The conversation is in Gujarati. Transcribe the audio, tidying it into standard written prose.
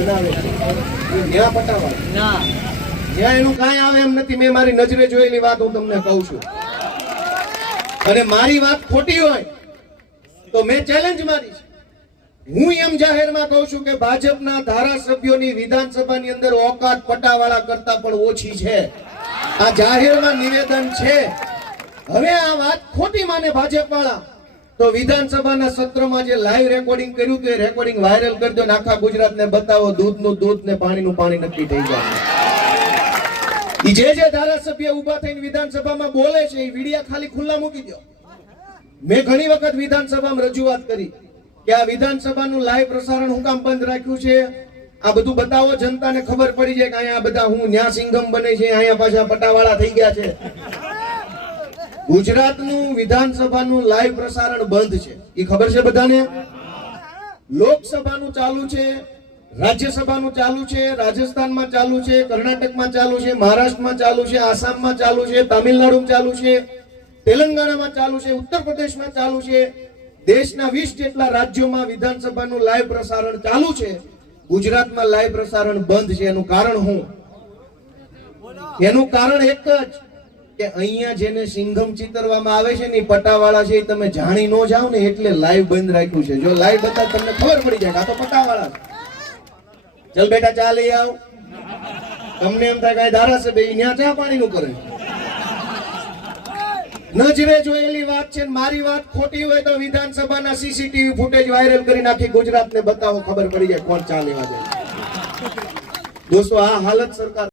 બનાવે છે ન્યા પટાવા ના ન્યા એનું કાંઈ આવે એમ નથી. મેં મારી નજરે જોયેલી વાત હું તમને કહું છું, અને મારી વાત ખોટી હોય તો મેં ચેલેન્જ મારી છે. હું એમ જાહેરમાં કહું છું કે ભાજપના ધારાસભ્યોની વિધાનસભાની અંદર ઓકાત પટાવાળા કરતા પણ ઓછી છે. આ જાહેરમાં નિવેદન છે. હવે આ વાત ખોટી માને ભાજપ વાળા તો વિધાનસભાના સત્રમાં જે લાઈવ રેકોર્ડિંગ કર્યું તે રેકોર્ડિંગ વાયરલ કરી દો, આખા ગુજરાતને બતાવો. દૂધનું દૂધ ને પાણીનું પાણી નક્કી થઈ જાય. જે ધારાસભ્ય ઉભા થઈને વિધાનસભામાં બોલે છે એ વિડિયા ખાલી ખુલ્લા મૂકી દો. મેં ઘણી વખત વિધાનસભામાં રજૂઆત કરી કે આ વિધાનસભાનું લાઈવ પ્રસારણ હું કામ બંધ રાખ્યું છે. આ બધું બતાવો, જનતાને ખબર પડી જાય કે અહીંયા બધા હું ન્યા સિંઘમ બને છે, અહીંયા પાછા પટાવાળા થઈ ગયા છે. ગુજરાતનું વિધાનસભાનું લાઈવ પ્રસારણ બંધ છે, એ ખબર છે બધાને. લોકસભાનું ચાલુ છે, રાજ્યસભાનું ચાલુ છે, રાજસ્થાનમાં ચાલુ છે, કર્ણાટકમાં ચાલુ છે, મહારાષ્ટ્રમાં ચાલુ છે, આસામમાં ચાલુ છે, તામિલનાડુમાં ચાલુ છે, તેલંગાણામાં ચાલુ છે, ઉત્તર પ્રદેશમાં ચાલુ છે. દેશના 20 જેટલા રાજ્યોમાં વિધાનસભાનું લાઈવ પ્રસારણ ચાલુ છે. ગુજરાતમાં લાઈવ પ્રસારણ બંધ છે. એનું કારણ શું? એનું કારણ એક જ કે અહીંયા જેને સિંઘમ ચિતરવામાં આવે છે ને પટાવાળા છે, તમે જાણી ન જાવ ને એટલે લાઈવ બંધ રાખ્યું છે. જો લાઈવ બતા તમને ખબર પડી જાય આ તો પટાવાળા છે. ચલ બેટા ચા લઈ આવ. તમને એમ થાય કે ધારાસભ્ય ત્યાં ચા પાણી નું કરે. નજરે જોયેલી વાત છે. મારી વાત ખોટી હોય તો વિધાનસભાના સીસીટીવી ફૂટેજ વાયરલ કરી નાખી ગુજરાતને બતાવો, ખબર પડી જાય કોણ ચા લેવા જાય. દોસ્તો આ હાલત સરકાર